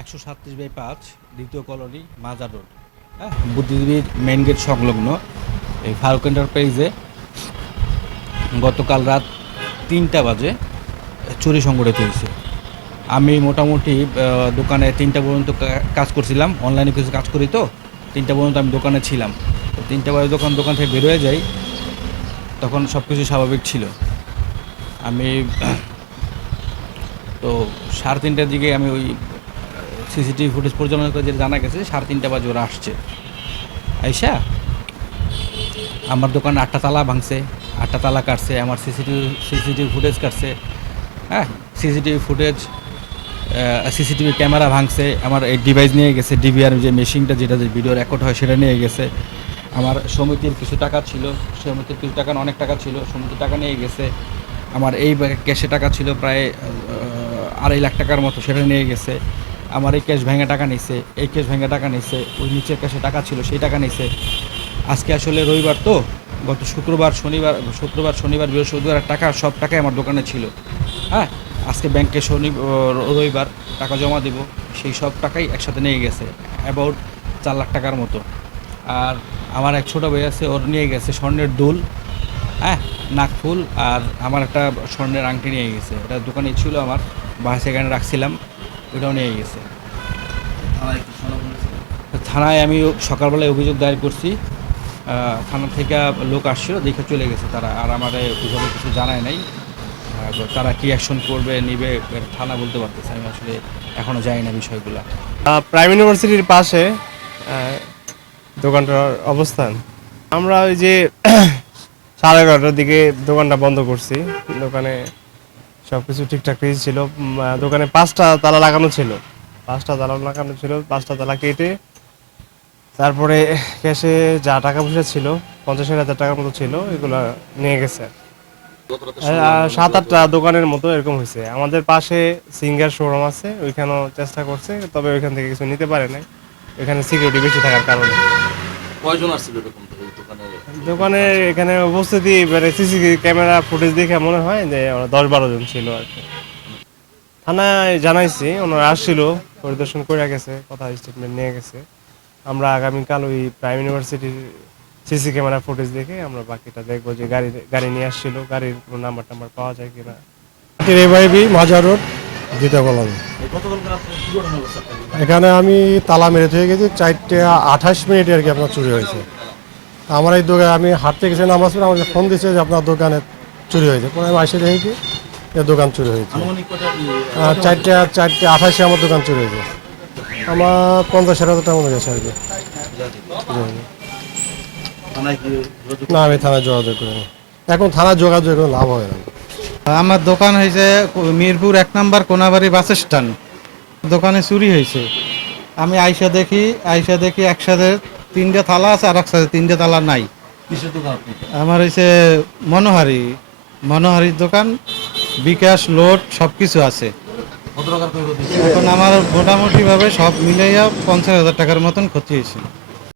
একশো সাতত্রিশ বাই পাঁচ, দ্বিতীয় কলোনি, মাজার রোড। হ্যাঁ বুদ্ধিজীবীর মেন গেট সংলগ্ন। এই ফারুক এন্টারপ্রাইজে গতকাল রাত তিনটা বাজে চুরি সংগঠিত হয়েছে। আমি মোটামুটি দোকানে তিনটা পর্যন্ত কাজ করছিলাম। অনলাইনে কিছু কাজ করি তো, তিনটা পর্যন্ত আমি দোকানে ছিলাম। তো তিনটা বাজে যখন দোকান থেকে বেরোয় যাই, তখন সব কিছু স্বাভাবিক ছিল। আমি, তো সাড়ে তিনটার দিকে আমি ওই সিসিটিভি ফুটেজ পরিচালনা করে যেটা জানা গেছে, সাড়ে তিনটা বাজে ওরা আসছে। আইসা? আমার দোকানে আটটা তালা ভাঙছে, আটটা তালা কাটছে, আমার সিসিটিভি সিসিটিভি ফুটেজ কাটছে। হ্যাঁ সিসিটিভি ফুটেজ সিসিটিভি ক্যামেরা ভাঙছে, আমার এই ডিভাইস নিয়ে গেছে ডিভিআর যে মেশিনটা যেটা যে ভিডিও রেকর্ড হয় সেটা নিয়ে গেছে। আমার সমিতির কিছু টাকা ছিল, সমিতির কিছু টাকা অনেক টাকা ছিল সমিতির টাকা নিয়ে গেছে। আমার এই ক্যাশে টাকা ছিল প্রায় আড়াই লাখ টাকার মতো সেটা নিয়ে গেছে। আমার এই ক্যাশ ভেঙে টাকা নিছে, এই ক্যাশ ভেঙে টাকা নিছে, ওই নিচের ক্যাশে টাকা ছিল, সেই টাকা নিছে। আজকে আসলে রবিবার তো, গত শুক্রবার, শনিবার শুক্রবার, শনিবার, বৃহস্পতিবার টাকা, সব টাকাই আমার দোকানে ছিল। হ্যাঁ আজকে ব্যাংকে শনি রবিবার টাকা জমা দিব, সেই সব টাকাই একসাথে নিয়ে গেছে অ্যাবাউট চার লাখ টাকার মতো। আর আমার এক ছোটো ভাই আছে, ওর নিয়ে গেছে স্বর্ণের দুল হ্যাঁ নাকফুল আর আমার একটা স্বর্ণের আংটি নিয়ে গেছে। ওটা দোকানে ছিল আমার, বাসে সেখানে রাখছিলাম। ওটাও নিয়ে গেছে। থানায় আমি সকালবেলায় অভিযোগ দায়ের করছি। থানা থেকে লোক আসছিল দেখে চলে গেছে তারা। আর আমার ওইভাবে কিছু জানায় নাই। তারা কি অ্যাকশন করবে নিবে থানা বলতে পারতেছে আমি আসলে এখনও জানি না বিষয়গুলো। প্রাইম ইউনিভার্সিটির পাশে দোকানটার অবস্থান। আমরা ওই যে সাড়ে এগারোটার দিকে দোকানটা বন্ধ করছি। দোকানে সব কিছু ঠিকঠাক ছিল। দোকানে পাঁচটা তালা লাগানো ছিল। পাঁচটা তালা লাগানো ছিল পাঁচটা তালা কেটে তারপরে ক্যাশে যা টাকা পয়সা ছিল পঞ্চাশ হাজার টাকার মতো ছিল এগুলো নিয়ে গেছে। সাত আটটা দোকানের মতো এরকম হয়েছে। আমাদের পাশে সিঙ্গার শোরুম আছে ওইখানেও চেষ্টা করছে তবে ওইখান থেকে কিছু নিতে পারে নাই। ওইখানে সিকিউরিটি বেশি থাকার কারণে। কয়জন আসছিল এরকম? তো এই দোকানে দোকানে এখানে উপস্থিতি মানে সিসি ক্যামেরা ফুটেজ দেখে মনে হয় যে দশ বারো জন ছিল আর কি। থানায় জানাইছি ওনারা আসছিল পরিদর্শন করে গেছে কথা স্টেটমেন্ট নিয়ে গেছে। আমরা আগামীকাল ওই প্রাইম ইউনিভার্সিটির সিসি ক্যামেরা ফুটেজ দেখে আমরা বাকিটা দেখব যে গাড়ি গাড়ি নিয়ে আসছিল গাড়ির কোনো নাম্বার টাম্বার পাওয়া যায় কিনা। এভাইবি মাজার রোড আপনার? এখানে আমি তালা মেরে থেকে গেছি চারটে আঠাশ মিনিটে আর কি আপনার চুরি হয়েছে। আমার এই দোকানে আমি হাঁটতে গেছি নামাজ পড়ে আমাকে ফোন দিচ্ছে যে আপনার দোকানে চুরি হয়েছে। পরে আমি আসে দেখি কি যে দোকান চুরি হয়েছে। আর চারটে চারটে আঠাশে আমার দোকান চুরি হয়েছে। আমার পঞ্চাশ হাজার টাকা মতো গেছে আর কি। না আমি থানায় যোগাযোগ করিনি। এখন থানায় যোগাযোগ করে লাভ হয় না। আমার দোকান হয়েছে মিরপুর এক নম্বর কোনাবাড়ি বাস স্ট্যান্ড। দোকানে চুরি হয়েছে। আমি আইসা দেখি আইসা দেখি একসাথে তিনটে থালা আছে আর একসাথে তিনটা থালা নাই। আমার হয়েছে মনোহারি। মনোহারির দোকান বিকাশ লোড সব কিছু আছে এখন আমার মোটামুটিভাবে সব মিলাইয়া পঞ্চাশ হাজার টাকার মতন ক্ষতি হয়েছে।